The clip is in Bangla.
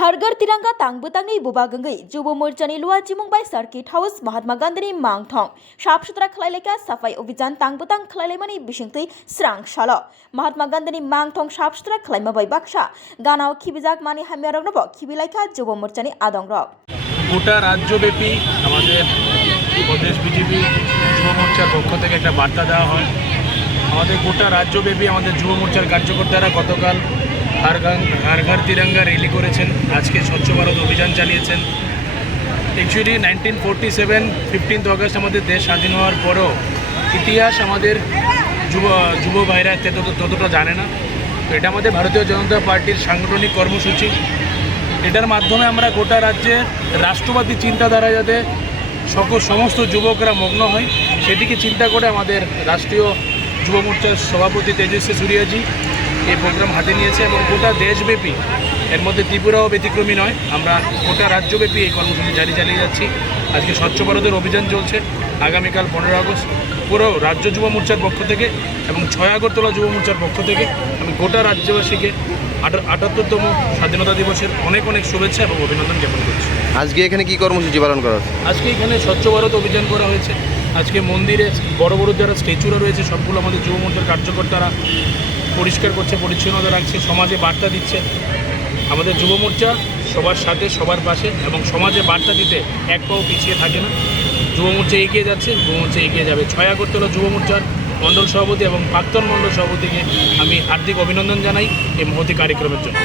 Hargar tirangka tangbutangi bubagangai Jubo Murchani Lua Chimungbai Circuit House Mahatma Gandhi Mangthong Shap Sutra Khlaileka Safai Obhijan Tangbutang Khlailemani Bishingtui Srang Shala Mahatma Gandhi Mangthong Shap Sutra Khlaimabai Baksha Ganao Khibijak Mani Hamiarognobo Khibilaika Jubo Murchani Adongrok গোটা রাজ্যব্যাপী আমাদের প্রদেশ বিজেপি যুব মোর্চার পক্ষ থেকে একটা বার্তা দেওয়া হয়। আমাদের গোটা রাজ্যব্যাপী আমাদের যুব মোর্চার কার্যকর্তারা গতকাল হর ঘর তিরঙ্গা র্যালি করেছেন, আজকে স্বচ্ছ ভারত অভিযান চালিয়েছেন। অ্যাকচুয়ালি 1947 15 আগস্ট আমাদের দেশ স্বাধীন হওয়ার পরও ইতিহাস আমাদের যুব ভাইরা ততটা জানে না। তো এটা আমাদের ভারতীয় জনতা পার্টির সাংগঠনিক কর্মসূচি। এটার মাধ্যমে আমরা গোটা রাজ্যে রাষ্ট্রবাদী চিন্তাধারা যাতে সমস্ত যুবকরা মগ্ন হয় সেদিকে চিন্তা করে আমাদের রাষ্ট্রীয় যুব মোর্চার সভাপতি তেজস্বী সূর্যাজি এই প্রোগ্রাম হাতে নিয়েছে এবং গোটা দেশব্যাপী, এর মধ্যে ত্রিপুরাও ব্যতিক্রমী নয়। আমরা গোটা রাজ্যব্যাপী এই কর্মসূচি চালিয়ে যাচ্ছি। আজকে স্বচ্ছ ভারতের অভিযান চলছে, আগামীকাল 15 আগস্ট পুরো রাজ্য যুব মোর্চার পক্ষ থেকে এবং 6 আগরতলা যুব মোর্চার পক্ষ থেকে আমি গোটা রাজ্যবাসীকে 78তম স্বাধীনতা দিবসের অনেক শুভেচ্ছা এবং অভিনন্দন জ্ঞাপন করছি। আজকে এখানে কি কর্মসূচি পালন করা হচ্ছে? আজকে এখানে স্বচ্ছ ভারত অভিযান করা হয়েছে। আজকে মন্দিরে বড় যারা স্ট্যাচুরা রয়েছে সবগুলো আমাদের যুব মোর্চার কার্যকর্তারা পরিষ্কার করছে, পরিচ্ছন্নতা রাখছে, সমাজে বার্তা দিচ্ছে। আমাদের যুব মোর্চা সবার সাথে সবার পাশে এবং সমাজে বার্তা দিতে এক পাও পিছিয়ে থাকে না। যুব মোর্চা এগিয়ে যাচ্ছে, যুব মোর্চা এগিয়ে যাবে। 6 আগরতলা যুব মোর্চার মণ্ডল সভাপতি এবং প্রাক্তন মণ্ডল সভাপতিকে আমি হার্দিক অভিনন্দন জানাই এই মহতি কার্যক্রমের জন্য।